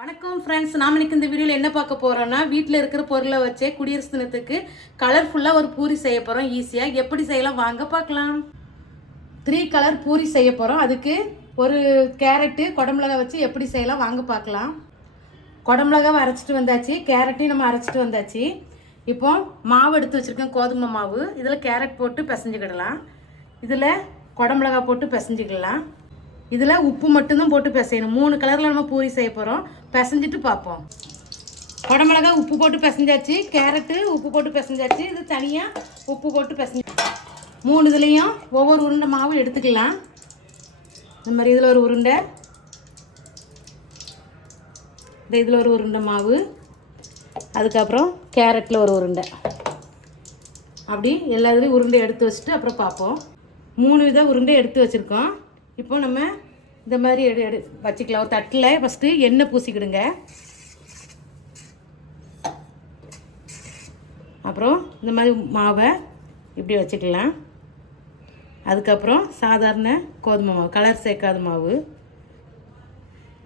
வணக்கம் ஃப்ரெண்ட்ஸ், நாம் இன்னைக்கு இந்த வீடியோவில் என்ன பார்க்க போகிறோம்னா, வீட்டில் இருக்கிற பொருளை வச்சே குடியரசு தினத்துக்கு கலர்ஃபுல்லாக ஒரு பூரி செய்ய போகிறோம். ஈஸியாக எப்படி செய்யலாம் வாங்க பார்க்கலாம். 3 கலர் பூரி செய்ய போகிறோம். அதுக்கு ஒரு கேரட்டு குடமிளகா வச்சு எப்படி செய்யலாம் வாங்க பார்க்கலாம். குடமிளகாவை அரைச்சிட்டு வந்தாச்சு, கேரட்டையும் நம்ம அரைச்சிட்டு வந்தாச்சு. இப்போ மாவு எடுத்து வச்சுருக்கேன், கோதுமை மாவு. இதில் கேரட் போட்டு பிசைஞ்சிக்கிடலாம். இதில் குடமிளகா போட்டு பிசைஞ்சிக்கலாம். இதில் உப்பு மட்டும்தான் போட்டு பிசையணும். 3 கலரில் நம்ம பூரி செய்ய போகிறோம். பிசைஞ்சிட்டு பார்ப்போம். குடமிளகா உப்பு போட்டு பிசைஞ்சாச்சு, கேரட்டு உப்பு போட்டு பிசைஞ்சாச்சு. இது தனியாக உப்பு போட்டு பிசைஞ்சு 3 இதுலேயும் ஒவ்வொரு உருண்டை மாவு எடுத்துக்கலாம். இந்த மாதிரி இதில் ஒரு உருண்டை, இதில் ஒரு உருண்டை மாவு, அதுக்கப்புறம் கேரட்டில் ஒரு உருண்டை. அப்படி எல்லா இதுலேயும் உருண்டை எடுத்து வச்சுட்டு அப்புறம் பார்ப்போம். 3 வித உருண்டை எடுத்து வச்சுருக்கோம். இப்போ நம்ம இந்த மாதிரி வச்சுக்கலாம். ஒரு தட்டில் ஃபஸ்ட்டு எண்ணெய் பூசிக்கிடுங்க. அப்புறம் இந்த மாதிரி மாவை இப்படி வச்சுக்கலாம். அதுக்கப்புறம் சாதாரண கோதுமை மாவு, கலர் சேர்க்காத மாவு.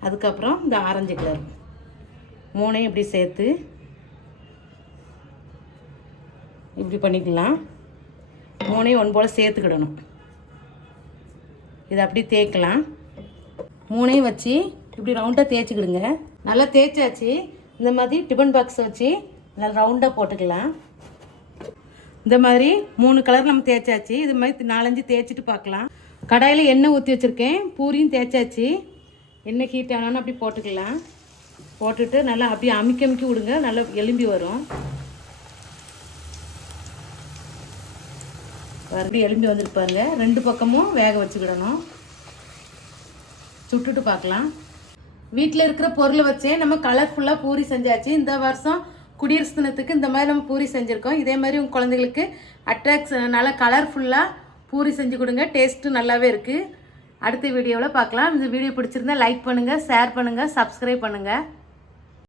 அதுக்கப்புறம் இந்த ஆரஞ்சு கலர் 3ஐயும் இப்படி சேர்த்து இப்படி பண்ணிக்கலாம். 3ஐயும் ஒன்று போல் சேர்த்துக்கிடணும். இதை அப்படி தேய்க்கலாம். 3ஐயும் வச்சு இப்படி ரவுண்டாக தேய்ச்சிக்கிடுங்க. நல்லா தேய்ச்சாச்சு. இந்த மாதிரி டிஃபன் பாக்ஸ் வச்சு நல்லா ரவுண்டாக போட்டுக்கலாம். இந்த மாதிரி 3 கலர் நம்ம தேய்ச்சாச்சு. இது மாதிரி 4-5 தேய்ச்சிட்டு பார்க்கலாம். கடாயில் எண்ணெய் ஊற்றி வச்சுருக்கேன். பூரியும் தேய்ச்சாச்சு. எண்ணெய் ஹீட் ஆனாலும் அப்படி போட்டுக்கலாம். போட்டுட்டு நல்லா அப்படியே அமுக்கி விடுங்க, நல்லா எலும்பி வரும். அப்படி எலும்பி வந்துருப்பாருங்க. 2 பக்கமும் வேக வச்சுக்கிடணும். சுட்டுட்டு பார்க்கலாம். வீட்டில் இருக்கிற பொருளை வச்சே நம்ம கலர்ஃபுல்லாக பூரி செஞ்சாச்சு. இந்த வருஷம் குடியரசு தினத்துக்கு இந்த மாதிரி நம்ம பூரி செஞ்சுருக்கோம். இதே மாதிரி உங்கள் குழந்தைங்களுக்கு நல்லா கலர்ஃபுல்லாக பூரி செஞ்சு கொடுங்க. டேஸ்ட்டு நல்லாவே இருக்குது. அடுத்த வீடியோவில் பார்க்கலாம். இந்த வீடியோ பிடிச்சிருந்தா லைக் பண்ணுங்கள், ஷேர் பண்ணுங்கள், சப்ஸ்கிரைப் பண்ணுங்கள்.